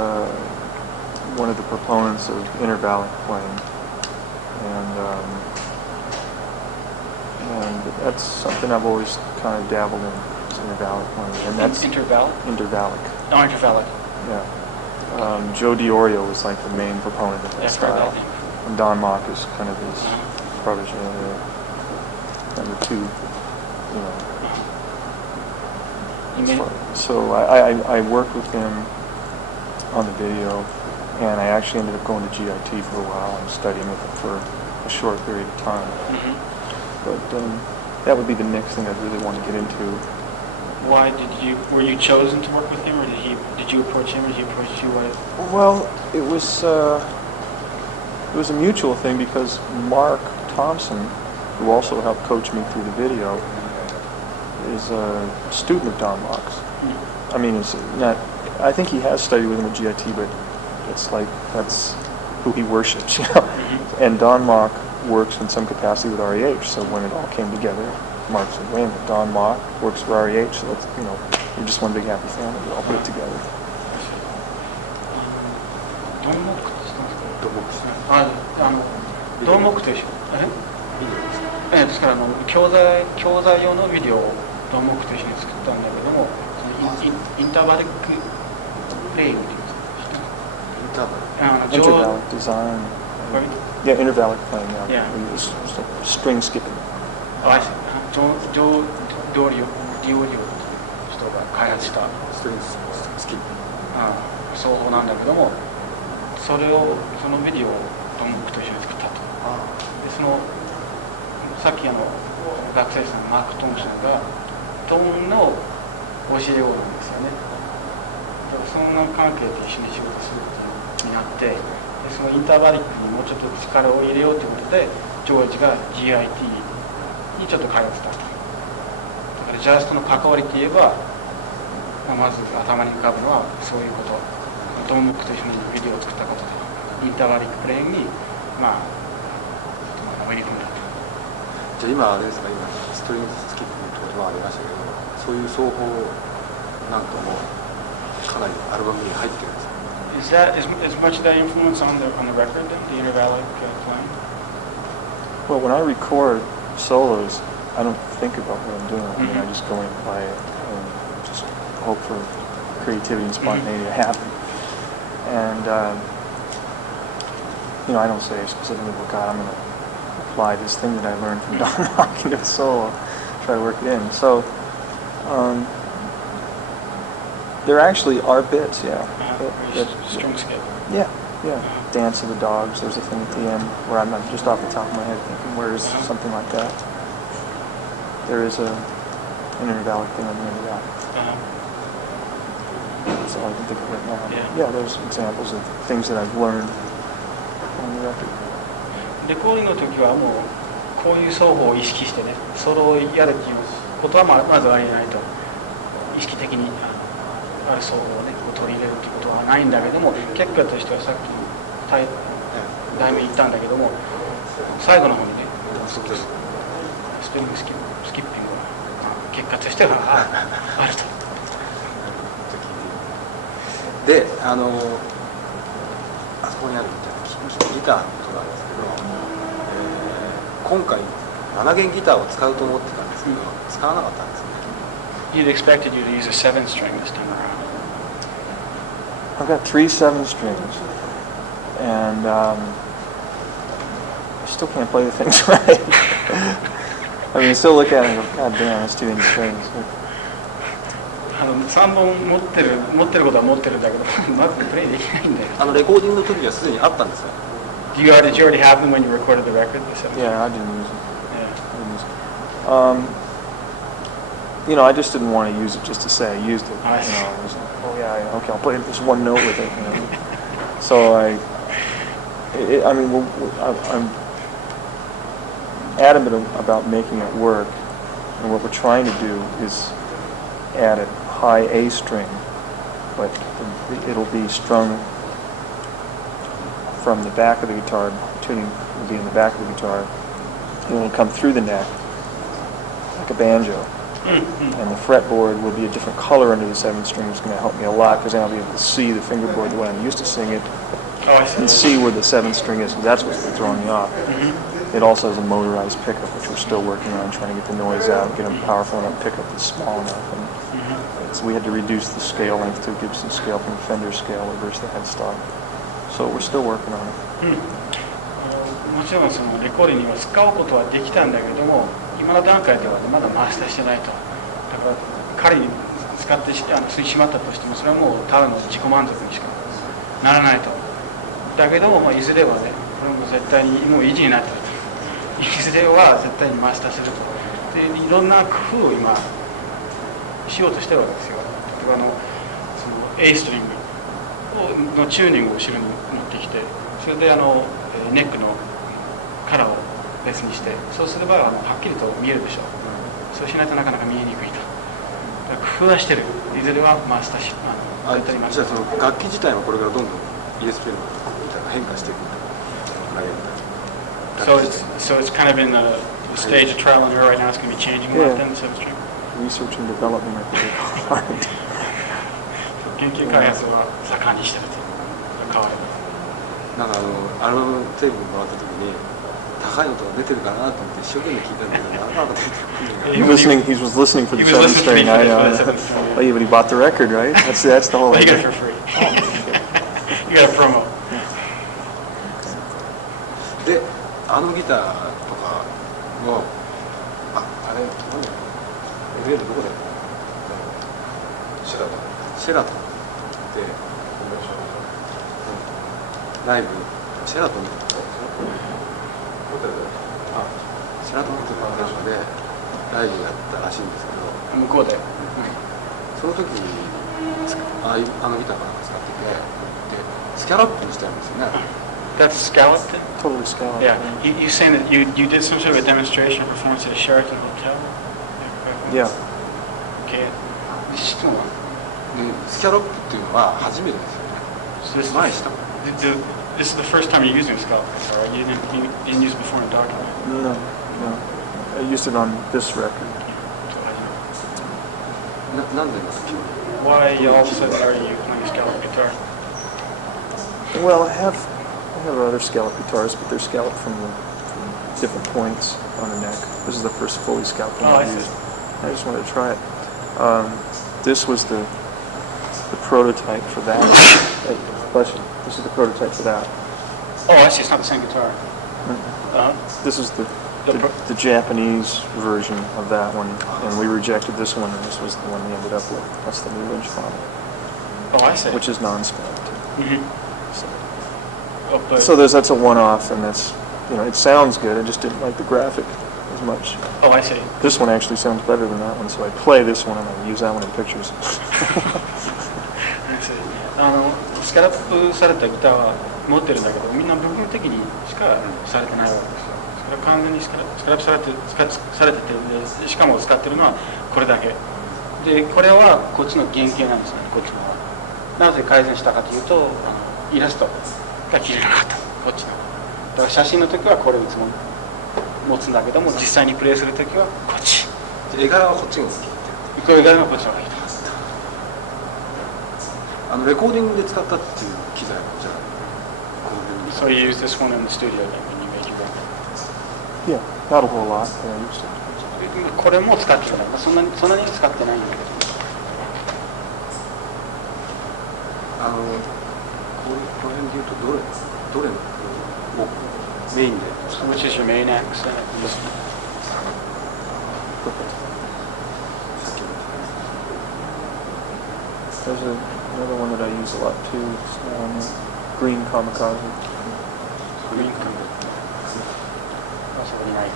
one of the proponents of intervallic playing, and that's something I've always kind of dabbled in. Intervallic playing, and that's intervallic. Intervallic. No, intervallic. Yeah. Joe DiOrio was like the main proponent of that style, and Don Mock is kind of his protege, number two. So I worked with him on the video, and I actually ended up going to GIT for a while and studying with him for a short period of time. But that would be the next thing I'd really want to get into. Why were you chosen to work with him, or did you approach him, or did he approach you? Well, it was a mutual thing, because Mark Thompson, who also helped coach me through the video, is a student of Don Mock's. I mean, it's not. I think he has studied with him at GIT, but it's like that's who he worships, And Don Mock works in some capacity with REH, so when it all came together, Mark said, wait a minute, Don Mock works for REH, so let's, we're just one big happy family, we all put it together. Don Mock ドンモックと一緒。ですから教材用のビデオをドンモックと一緒に作ったんだけども、インターバリックプレイングっていうんですか。Intervallic design. Yeah, intervallic playing. Yeah. String skipping. ディオリオの人が開発したストリングスキップ奏法なんだけども、そのビデオをドンモックと一緒に作ったと。でさっき学生さんのマーク・トンプソンがトーンの教え子なんですよね。そんな関係で一緒に仕事するっていうになって、でそのインターバリックにもうちょっと力を入れようということでジョージが GIT にちょっと通ってたと。だからジャズとの関わりといえば、まず頭に浮かぶのはそういうこと。ドンモックと一緒にビデオを作ったことでインターバリックプレイングに上に組んだ。じゃあ今あれですか、今ストリングスキップの言葉ありましたけど、そういう奏法なんかもかなりアルバムに入ってるんですか。Is that as much of that influence on the record, the intervallic playing? Well, when I record solos, I don't think about what I'm doing. I mean, I just go in and play it and just hope for creativity and spontaneity to happen. And I don't say specifically, well, God, I'm going to apply this thing that I learned from Don Mock into a solo, try to work it in. So there actually are bits, yeah. String skip. Yeah. Dance of the Dogs, there's a thing at the end where I'm just off the top of my head thinking, where is something like that? There is an intervallic thing on the end of that. That's all I can think of right now. Yeah, there's examples of things that I've learned on the record. レコーディングの時はもうこういう奏法を意識してね、ソロをやるっていうことはまずありえないと。意識的にある奏法をね、取り入れるっていうことはないんだけども、結果としてはさっき題名言ったんだけども、最後の方にね、ストリングスキッピングが結果としてはあると。であそこにあるギターのことなんですけど、今回7弦ギターを使うと思ってたんですけど、使わなかったんですね。You'd expected you to use a 7 string this time around. I've got 3 7 strings, and I still can't play the things right. I mean, I still look at it and go, God damn, that's too many strings. 3本持ってることは持ってるんだけど、まずプレイできないんだよ。レコーディングの時にはすでにあったんですか？ Did you already have them when you recorded the record? Yeah, I didn't use it. Yeah. I didn't use it. I just didn't want to use it just to say I used it. I see. It was like, oh yeah, okay, I'll play this one note with it. So I'm adamant about making it work, and what we're trying to do is add a high A string, but it'll be strung from the back of the guitar. Tuning will be in the back of the guitar, and it'll come through the neck like a banjo. And the fretboard will be a different color under the 7 string. It's going to help me a lot because then I'll be able to see the fingerboard the way I'm used to seeing it, and see where the 7 string is. That's what's been throwing me off. It also has a motorized pickup, which we're still working on, trying to get the noise out, get a powerful enough pickup that's small enough. And so we had to reduce the scale length to Gibson scale from the Fender scale, reverse the headstock. So we're still working on it. もちろんそのレコーディングには使うことはできたんだけども、今の段階では、まだマスターしてないと。だから彼に使ってしまったとしても、それはもうただの自己満足にしかならないと。だけども、いずれはね、これも絶対にもう維持になってると。いずれは絶対にマスターすると。で、いろんな工夫を今しようとしてるわけですよ。例えばその A ストリングのチューニングを後ろに持ってきて、それでネックのカラーを別にして、そうすればはっきりと見えるでしょう。そうしないとなかなか見えにくいと。だから工夫はしてる。いずれはマスターし、絶対にマスター。じゃあその楽器自体もこれからどんどん ESP のみたいな変化していくみたいな。So it's kind of in the stage of trial and error right now. It's going to be changing a lot then, the 7 string. Research and development are pretty hard. 研究開発は盛んにしてると。変われば。なんかアルバムテープもらった時に高い音が出てるかなと思って一生懸命聞いたんだけど、なかなか出てくるんだ。He was listening for the 7 string. I know. Well, yeah, but he bought the record, right? That's the whole idea. idea. You got it for free. You got a promo. で、ギターとかのあれなんだよ。FL どこだよ。シェラトンでライブシェラトンホテルでシェラトンホテルの中でライブやったらしいんですけど、向こうで、その時にギターかなんか使ってて、でスキャラップにしてあるんですよね。That's scalloped? Totally scalloped. Yeah. You saying that you did some sort of a demonstration performance at a Sheraton hotel? Yeah. Okay. 質問はスキャラップっていうのは初めてですよね。前したもん。This is the first time you're using a scallop guitar, right? You didn't use it before in Dokken? No. I used it on this record. なんでですか? Why all of a sudden are you playing scallop guitar? Well, I have other scallop guitars, but they're scalloped from different points on the neck. This is the first fully scalloped one I've used. I just wanted to try it. This was the prototype for that. Bless you. This is the prototype for that. Oh, I see. It's not the same guitar. This is the Japanese version of that one, and we rejected this one, and this was the one we ended up with. That's the new Lynch Mob. Oh, I see. Which is non-scalloped. So that's a one-off, and that's, it sounds good. I just didn't like the graphic as much. Oh, I see. This one actually sounds better than that one, so I play this one and I use that one in pictures. スカラップされたギターは持ってるんだけど、みんな部分的にしかされてないわけですよ。それは完全にスカラップされてて、しかも使ってるのはこれだけで、これはこっちの原型なんですね。こっちの方はなぜ改善したかというと、イラストが切れなかった、こっちの。だから写真の時はこれをいつも持つんだけども、実際にプレイする時はこっち。絵柄はこっちが好き。絵柄はこっちの方がいいと。レコーディングで使ったっていう機材はじゃあこの辺に。 So you use this one in the studio then when you make your record? Yeah, not a whole lot, but I used to. これも使ってたら、そんなに使ってないんだけど。この辺で言うとどれをメインで。Which is your main accent? There's another one that I use a lot too. It's, green kamikaze. Green kamikaze. あそこにないけど。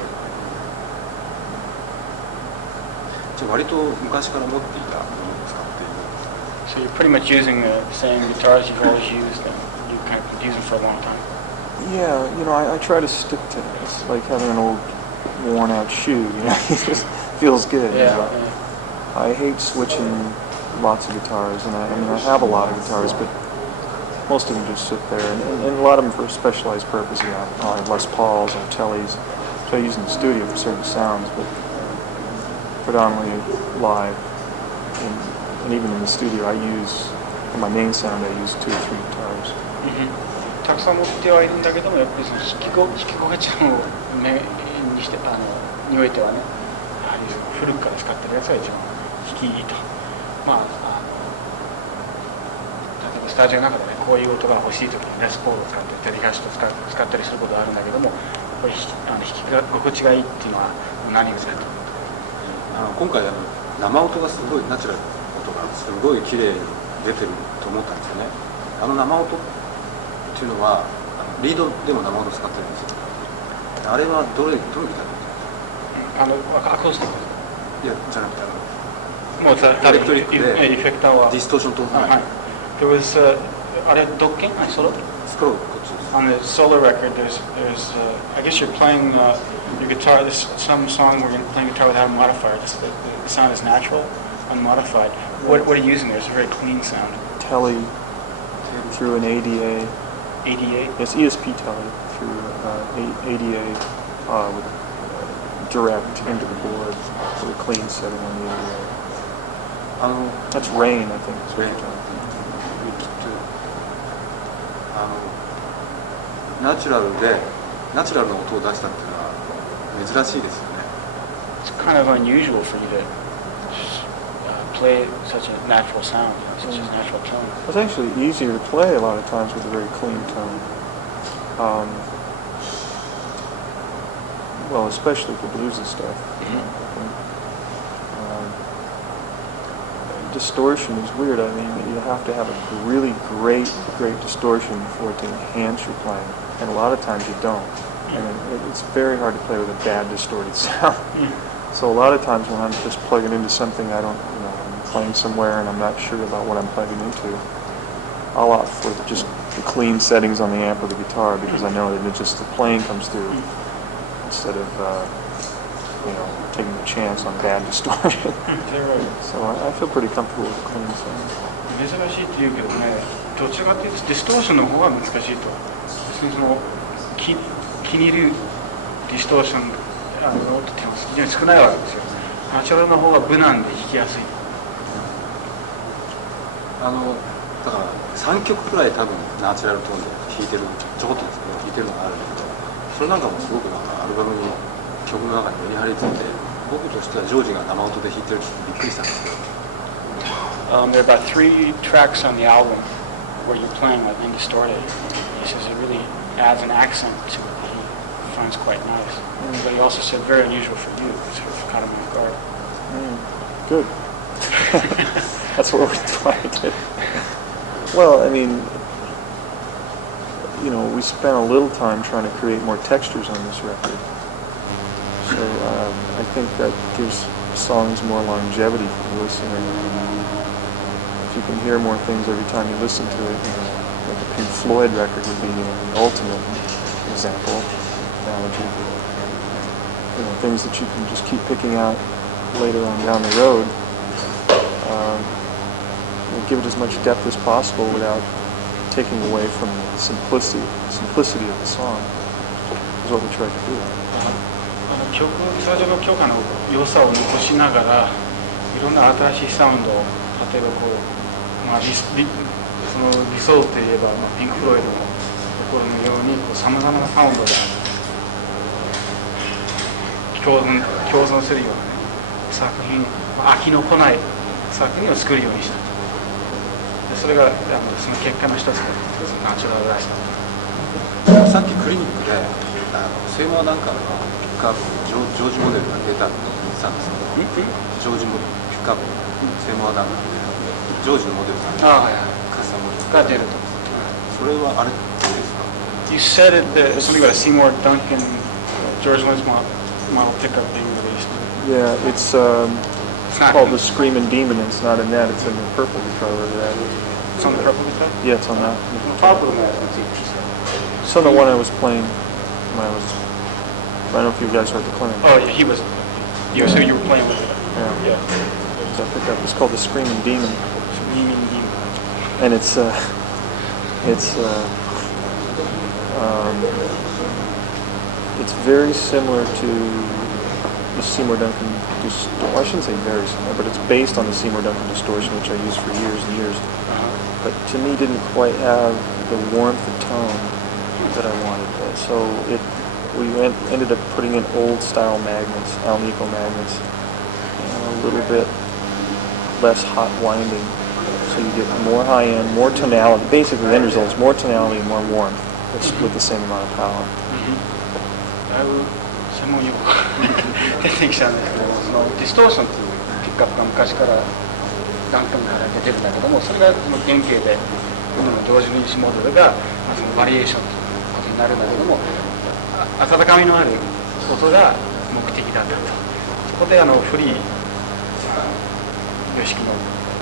じゃあ割と昔から持っていたものを使っている。So you're pretty much using the same guitars you've always used, and you kind of use them for a long time. Yeah, I try to stick to it. It's like having an old worn-out shoe. It just feels good. Yeah. I hate switching lots of guitars, and I have a lot of guitars, but most of them just sit there, and a lot of them for specialized purposes. I have Les Pauls or Tellys, which I use in the studio for certain sounds, but predominantly live, and even in the studio, for my main sound, I use 2 or 3 guitars. たくさん持ってはいるんだけども、やっぱりその弾き心地の目にしてにおいてはね、やはり古くから使ってるやつが一番弾きいいと。まあ例えばスタジオの中でね、こういう音が欲しいときにレスポールを使ってテレキャストを使ったりすることがあるんだけども、やっぱり弾き心地がいいっていうのは何が違うと今回生音がすごいナチュラルな音がすごい綺麗に出てると思ったんですよね。生音っていうのはリードでも生音使ってるんですよ。あれはどれギターなんですか？アコースティック。いやじゃなくてもうエレクトリックでエフェクターはディストーションと、はい。There wasあれドッケン？ソロ？スクロールこっちです。On the solo record, there's I guess you're playing your guitar. There's some song where you're playing guitar without a modifier. The sound is natural, unmodified. What are you using there? It's a very clean sound. Telly through an ADA. ADA? Yes, ESP Telly through ADA with direct into the board for a clean setting on the ADA. That's Rain, I think. Rain. ナチュラルな音を出したっていうのは珍しいですよね。It's kind of unusual for you to play such a natural sound, such a natural tone. It's actually easier to play a lot of times with a very clean tone. Well, especially for bluesy stuff. Distortion is weird. I mean, you have to have a really great distortion for it to enhance your playing, and a lot of times you don't. And it's very hard to play with a bad distorted sound. So a lot of times when I'm just plugging into something I'm playing somewhere and I'm not sure about what I'm plugging into, I'll opt for just the clean settings on the amp or the guitar because I know that just the playing comes through instead of taking a chance on bad distortion. So I feel pretty comfortable with the clean sound. 珍しいって言うけどね、どちらかというとディストーションの方が難しいと。別に気に入るディストーションの音っていうのは非常に少ないわけですよ。ナチュラルの方が無難で弾きやすい。だから3曲くらい多分ナチュラルトーンで弾いてるちょこっとですけど弾いてるのがあるんだけど、それなんかもすごくアルバムに曲の中にメリハリついて、僕としてはジョージが生音で弾いてるってびっくりしたんですけど。There are about 3 tracks on the album where you're playing like undistorted. He says it really adds an accent to it that he finds quite nice. But he also said very unusual for you, sort of caught him off guard. Good. That's what we're trying to do. Well, I mean, we spent a little time trying to create more textures on this record. So I think that gives songs more longevity for the listener. If you can hear more things every time you listen to it, like the Pink Floyd record would be the ultimate example, analogy. Things that you can just keep picking out later on down the road. Give it as much depth as possible without taking away from the simplicity of the song is what we tried to do. スタジオの強化の良さを残しながらいろんな新しいサウンドを例えば理想といえば、ピンク・フロイドのところのようにさまざまなサウンドが共存するような、ね、作品、飽きの来ない作品を作るようにしたでそれがその結果の一つがナチュラルらしさ。さっきクリニックでセイモア・ダンカンのピックアップジョージモデルが出たって言ってたんですけど、ジョージモデルピックアップセイモア・ダンカンジョージのモデルさんがカスタムが出ると。それはあれですか？ You said it that something about a Seymour Duncan George Lynch Mob model pickup being released. Yeah, it's called the Screaming Demon. It's not in that. It's in the purple guitar. Whatever that is. It's on the purple guitar? Yeah, it's on that. Purple guitar is interesting. It's on the one I was playing when I was. I don't know if you guys heard the claim. Oh, yeah, he was. So you were playing with it. Yeah. So I picked up. It's called the Screaming Demon. Screaming Demon. And it's very similar to the Seymour Duncan distortion. I shouldn't say very similar, but it's based on the Seymour Duncan distortion, which I used for years and years. But to me, didn't quite have the warmth of tone that I wanted. So we ended up putting in old style magnets, Alnico magnets, a little bit less hot winding. So you get more high end, more tonality. Basically, the end result is more tonality and more warmth with the same amount of power. だいぶ専門用語が出てきたんですけど、そのディストーションっていうピックアップが昔からダンカンから出てるんだけども、それがその原型で今の同時にモデルがそのバリエーションということになるんだけども、温かみのある音が目的だったと。そこでフリー様式の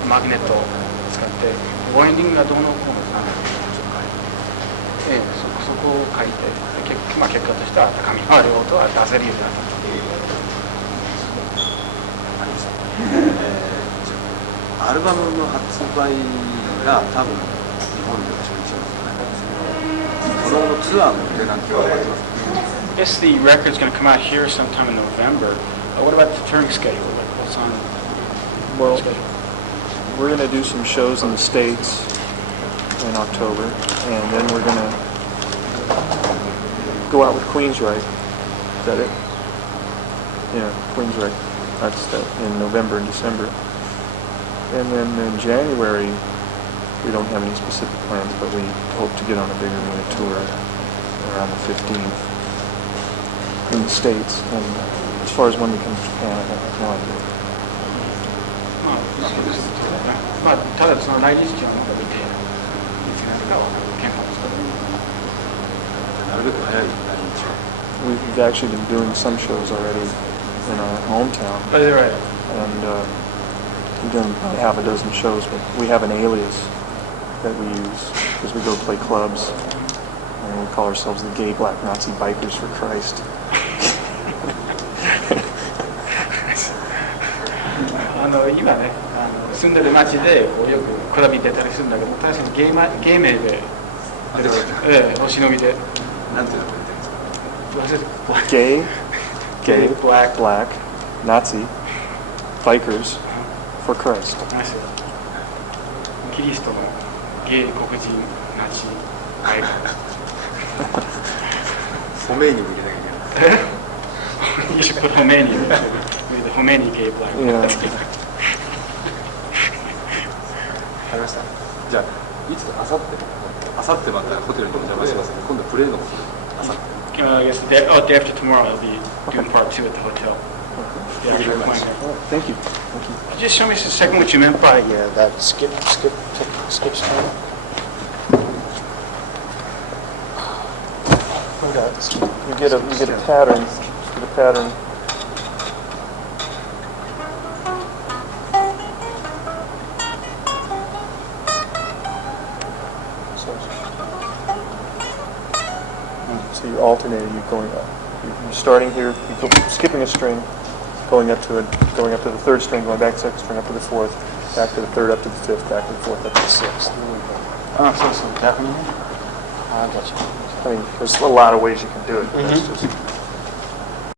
マグネットを使ってワインディングがどうのこうのなんだろう、そこを書いて結果としては高みのある音は出せるようになった。アルバムの発売が多分日本では初日なんですよね。その後のツアーの予定なんて分かってますか？ I guess the record's going to come out here sometime in November. What about the touring schedule? What's on Well, the schedule? we're going to do some shows in the States in October, and then we're going to go out with Queensryche. Is that it? Yeah, Queensryche. That's in November and December. And then in January, we don't have any specific plans, but we hope to get on a bigger arena tour around the 15th in the States. And as far as when we come to Japan, I have no idea. ただその来日時はまだ見ていつなるかは憲法ですけど、なるべく早い来日は。We've actually been doing some shows already in our hometown. Oh, is that right? And we've done about half a dozen shows, but we have an alias that we use because we go play clubs, and we call ourselves the Gay Black Nazi Bikers for Christ. 今ね、住んでる町でよくクラブに出たりするんだけど、確かに芸名でお忍びで。なんていうのが出てるんですか？ Gay, black, Nazi, bikers for Christ. キリストのゲイ黒人ナチバイカー。ホメイニも入れなきゃいけない。You should put Khomeini with the Khomeini gay black. Yeah. わかりました。じゃあいつあさってまたホテルにお邪魔しますので、今度はプレーのことであさって。I guess the day after tomorrow I'll be doing part 2 at the hotel. Thank you very much. Thank you. Just show me a second what you meant by that skips time. You get a pattern. Get a pattern. So you alternate. You're going up. You're starting here. You go, skipping a string, going up to the third string, going back to the second string, up to the fourth, back to the third, up to the fifth, back to the fourth, up to the sixth. so definitely. I mean, there's a lot of ways you can do it. That's just